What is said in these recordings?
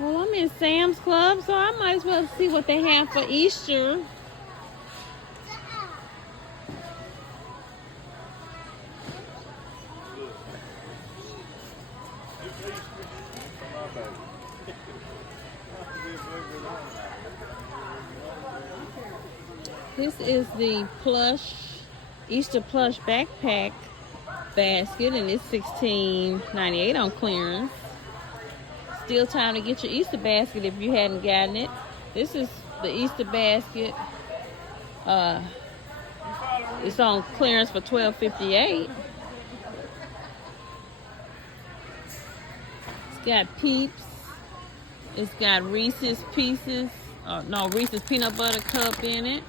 Well, I'm in Sam's Club, so I might as well see what they have for Easter. This is the Easter plush backpack basket, and it's $16.98 on clearance. Still time to get your Easter basket if you hadn't gotten it. This is the Easter basket. It's on clearance for $12.58. It's got Peeps. It's got Reese's Pieces. Reese's Peanut Butter Cup in it.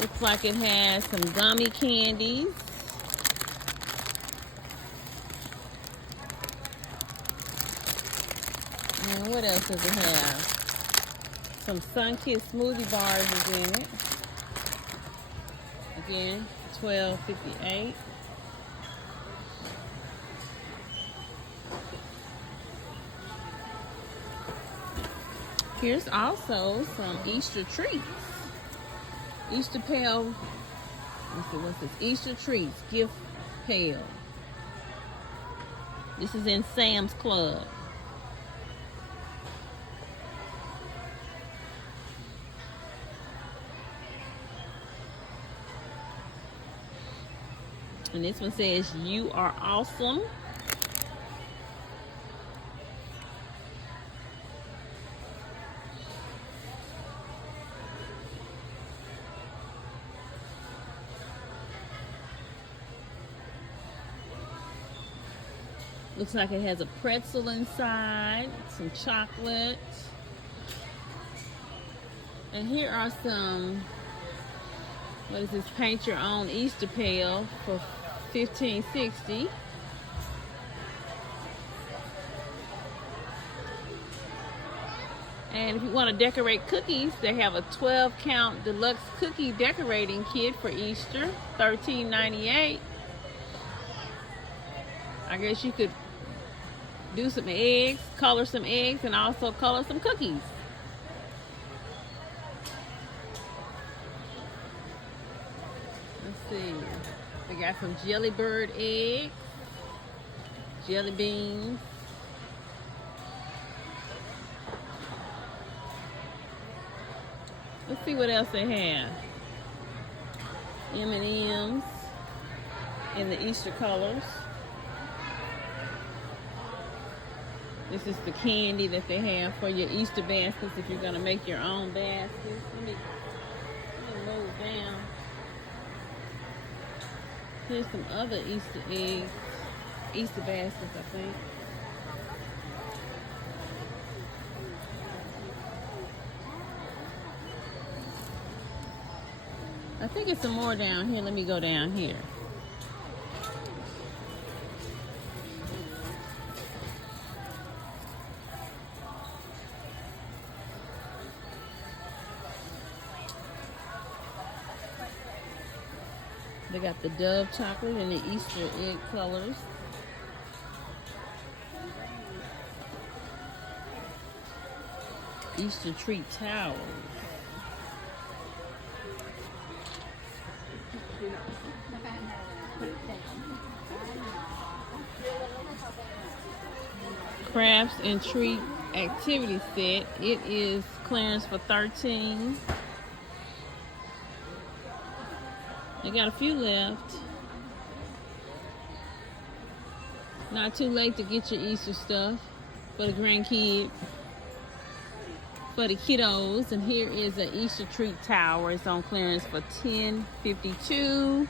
Looks like it has some gummy candies. And what else does it have? Some Sunkist smoothie bars is in it. Again, $12.58. Here's also some Easter treats. Easter pail. Let's see, what's this? Easter treats gift pail. This is in Sam's Club. And this one says, "You are awesome." Looks like it has a pretzel inside, some chocolate. And here are some, what is this, paint your own Easter pail for $15.60. And if you want to decorate cookies, they have a 12-count deluxe cookie decorating kit for Easter, $13.98. I guess you could do some eggs, color some eggs, and also color some cookies. Let's see. We got some jelly bird eggs, jelly beans. Let's see what else they have. M&M's in the Easter colors. This is the candy that they have for your Easter baskets if you're going to make your own baskets. Let me move down. Here's some other Easter eggs, Easter baskets, I think. I think it's some more down here. Let me go down here. They got the Dove chocolate and the Easter egg colors. Easter treat towers. Crafts and treat activity set. It is clearance for $13. They got a few left. Not too late to get your Easter stuff for the grandkids, for the kiddos. And here is an Easter treat tower. It's on clearance for $10.52.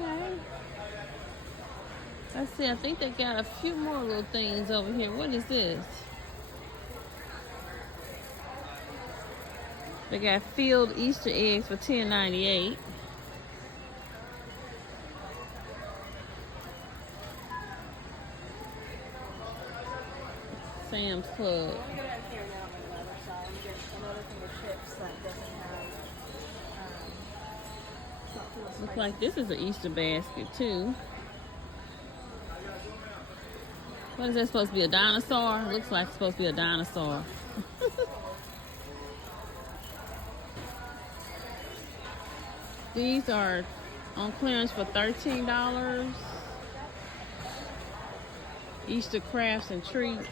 Okay. Let's see, I think they got a few more little things over here. What is this? They got filled Easter eggs for $10.98. Sam's Club. Looks like this is an Easter basket too. What is that supposed to be, a dinosaur? Looks like it's supposed to be a dinosaur. These are on clearance for $13. Easter crafts and treats.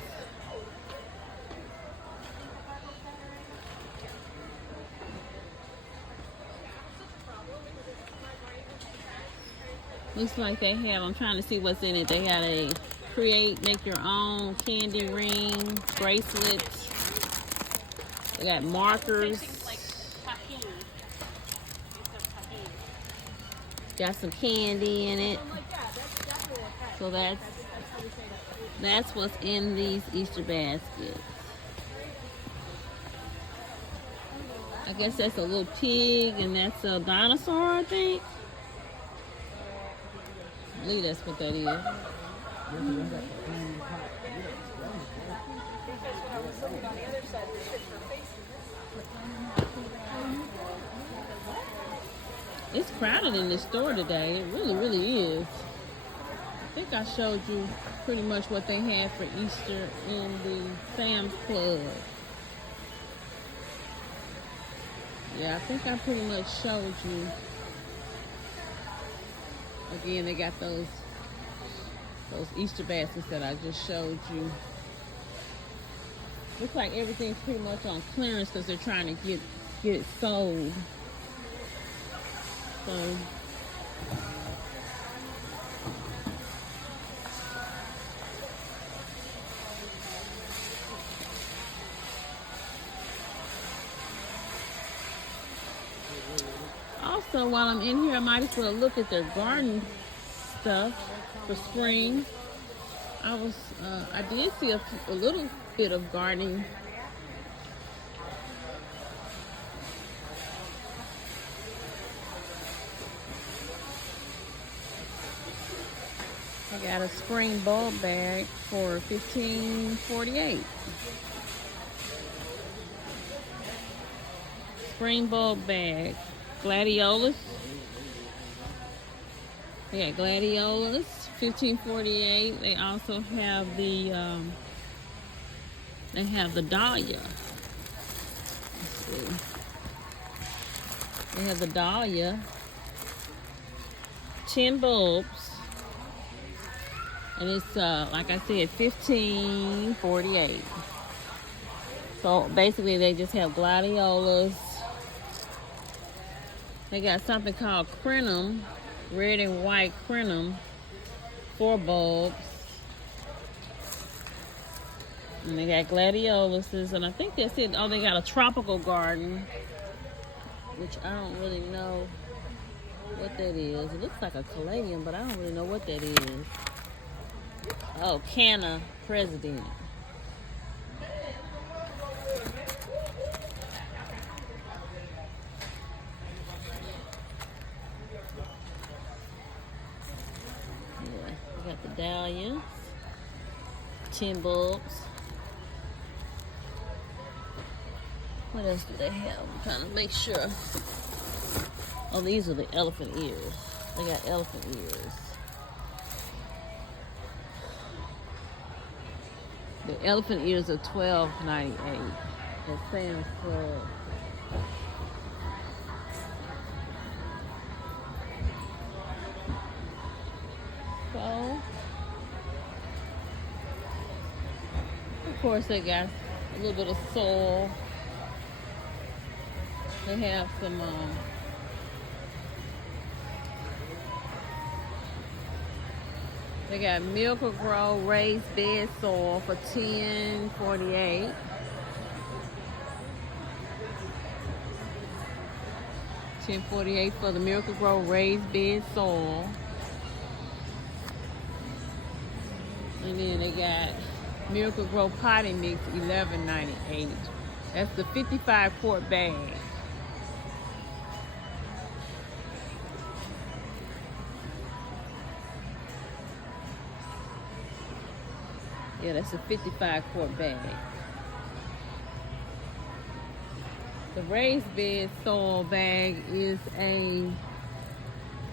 Looks like they have, I'm trying to see what's in it. They got a make your own candy ring, bracelets. They got markers. Got some candy in it. So that's what's in these Easter baskets. I guess that's a little pig and that's a dinosaur, I think. I believe that's what that is. It's crowded in this store today. It really, really is. I think I showed you pretty much what they had for Easter in the Sam's Club. Yeah, I think I pretty much showed you. Again, they got those Easter baskets that I just showed you. Looks like everything's pretty much on clearance because they're trying to get it sold. So also, while I'm in here, I might as well look at their garden stuff for spring. I did see a little bit of gardening. I got a spring bulb bag for $15.48. Spring bulb bag. Gladiolus. They got gladiolus, $15.48. They also have the dahlia. Let's see. They have the dahlia. 10 bulbs. And it's like I said, $15.48. So basically they just have gladiolas. They got something called crinum, red and white crinum, 4 bulbs. And they got gladioluses, and I think that's it. Oh, they got a tropical garden, which I don't really know what that is. It looks like a caladium, but I don't really know what that is. Oh, Canna President. Got the dahlias, 10 bulbs. What else do they have? I'm trying to make sure. Oh, these are the elephant ears. They got elephant ears. The elephant ears are $12.98 at Sam's Club. So, of course, they got a little bit of soil. They have some they got Miracle-Gro raised bed soil for $10.48. $10.48 for the Miracle-Gro raised bed soil. And then they got Miracle-Gro potting mix, $11.98 That's the 55 quart bag. Yeah, that's a 55 quart bag. The raised bed soil bag is a,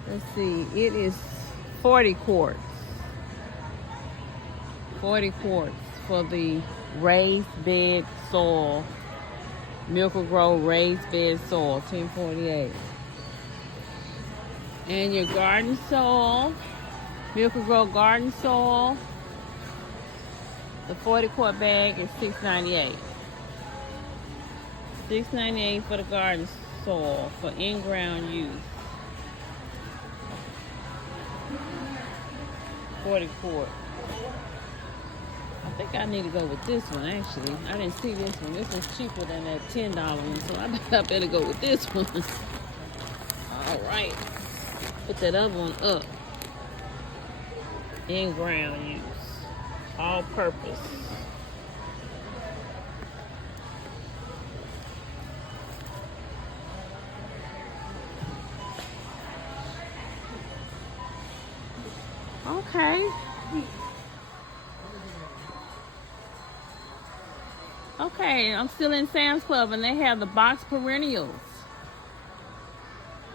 let's see, it is 40 quarts. 40 quarts for the raised bed soil. Miracle-Gro raised bed soil, 1048. And your garden soil, Miracle-Gro garden soil, the 40 quart bag is $6.98. $6.98 for the garden soil for in-ground use. 40 quart. I think I need to go with this one actually. I didn't see this one. This is cheaper than that $10 one, so I better go with this one. Alright. Put that other one up. In-ground use. All purpose. Okay. Okay, I'm still in Sam's Club and they have the box perennials.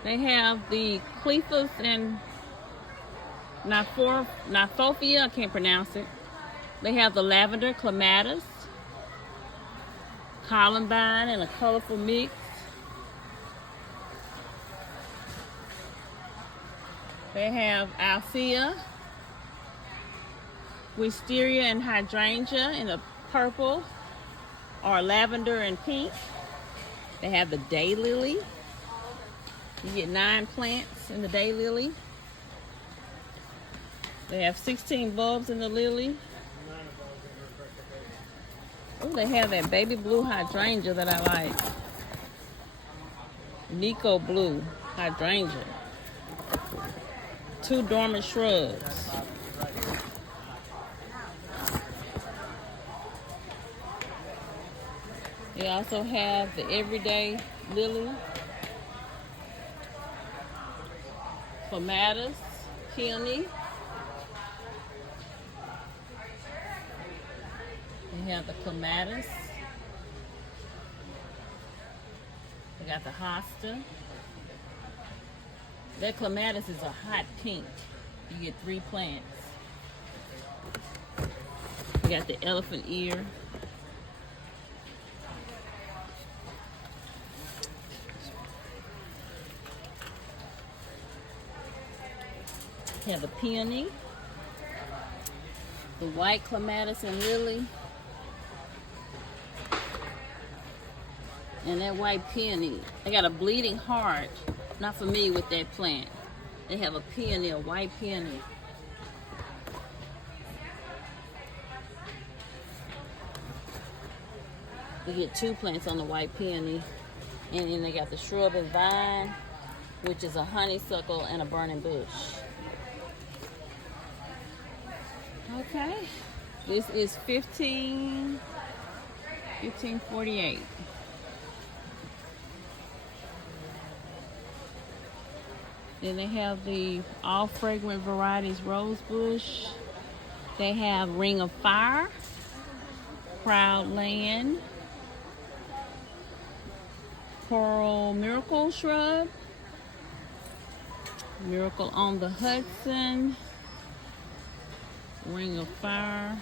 They have the clephas and Nymphophia, I can't pronounce it. They have the lavender clematis, columbine in a colorful mix. They have althea, wisteria and hydrangea in a purple or lavender and pink. They have the daylily. You get 9 plants in the daylily. They have 16 bulbs in the lily. Oh, they have that baby blue hydrangea that I like. Nico blue hydrangea. 2 dormant shrubs. They also have the everyday lily, clematis, peony. They have the clematis. They got the hosta. That clematis is a hot pink. You get 3 plants. You got the elephant ear. You have the peony, the white clematis and lily, and that white peony. They got a bleeding heart. Not familiar with that plant. They have a peony, a white peony. You get 2 plants on the white peony. And then they got the shrub and vine, which is a honeysuckle and a burning bush. Okay, this is $15.48. Then they have the all fragrant varieties rose bush. They have ring of fire, proud land, coral miracle shrub, miracle on the Hudson, ring of fire.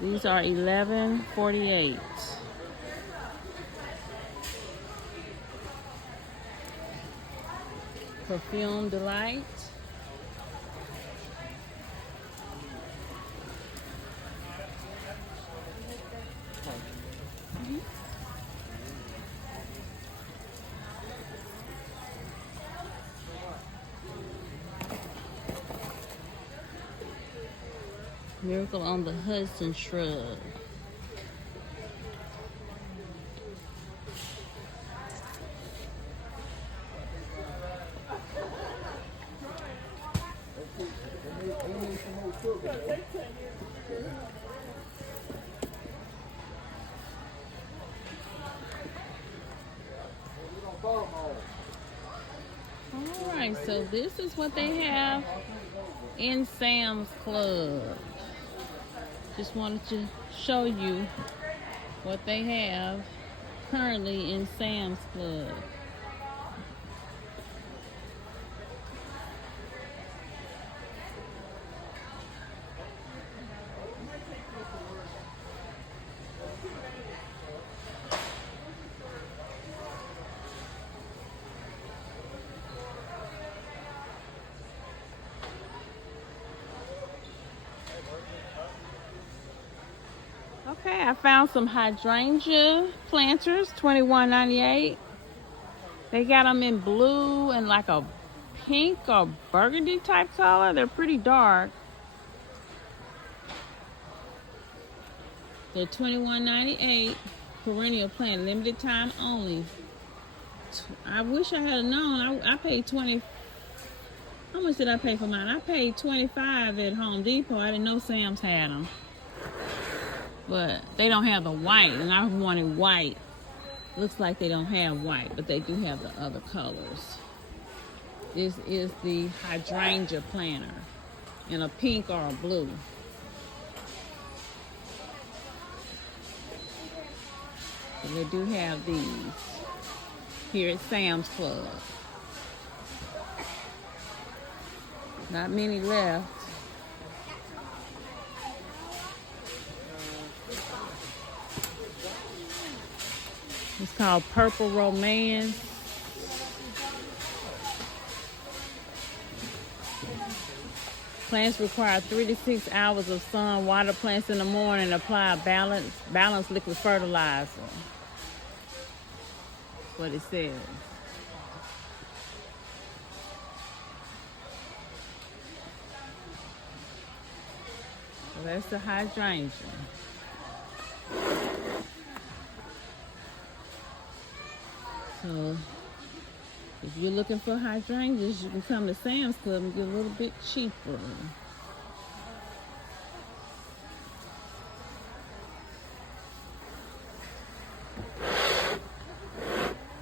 These are $11.48. Perfume Delight. Miracle on the Hudson shrub. Alright, so this is what they have in Sam's Club. Just wanted to show you what they have currently in Sam's Club. Okay, I found some hydrangea planters, $21.98. They got them in blue and like a pink or burgundy type color. They're pretty dark. They're $21.98. Perennial plant, limited time only. I wish I had known. I paid 20. How much did I pay for mine? I paid 25 at Home Depot. I didn't know Sam's had them. But they don't have the white, and I wanted white. Looks like they don't have white, but they do have the other colors. This is the hydrangea planter in a pink or a blue. So they do have these here at Sam's Club. Not many left. It's called Purple Romance. Plants require 3 to 6 hours of sun. Water plants in the morning. Apply a balanced liquid fertilizer. That's what it says. So that's the hydrangea. So if you're looking for hydrangeas, you can come to Sam's Club and get a little bit cheaper.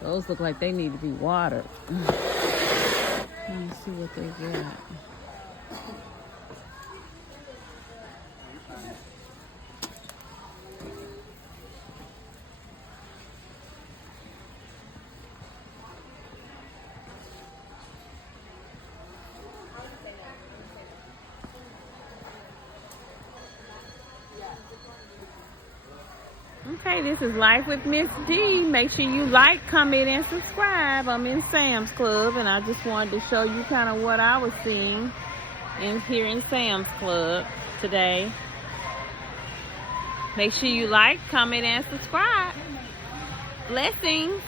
Those look like they need to be watered. Let me see what they got. Okay, this is Life with Miss D. Make sure you like, comment, and subscribe. I'm in Sam's Club, and I just wanted to show you kind of what I was seeing here in Sam's Club today. Make sure you like, comment, and subscribe. Blessings.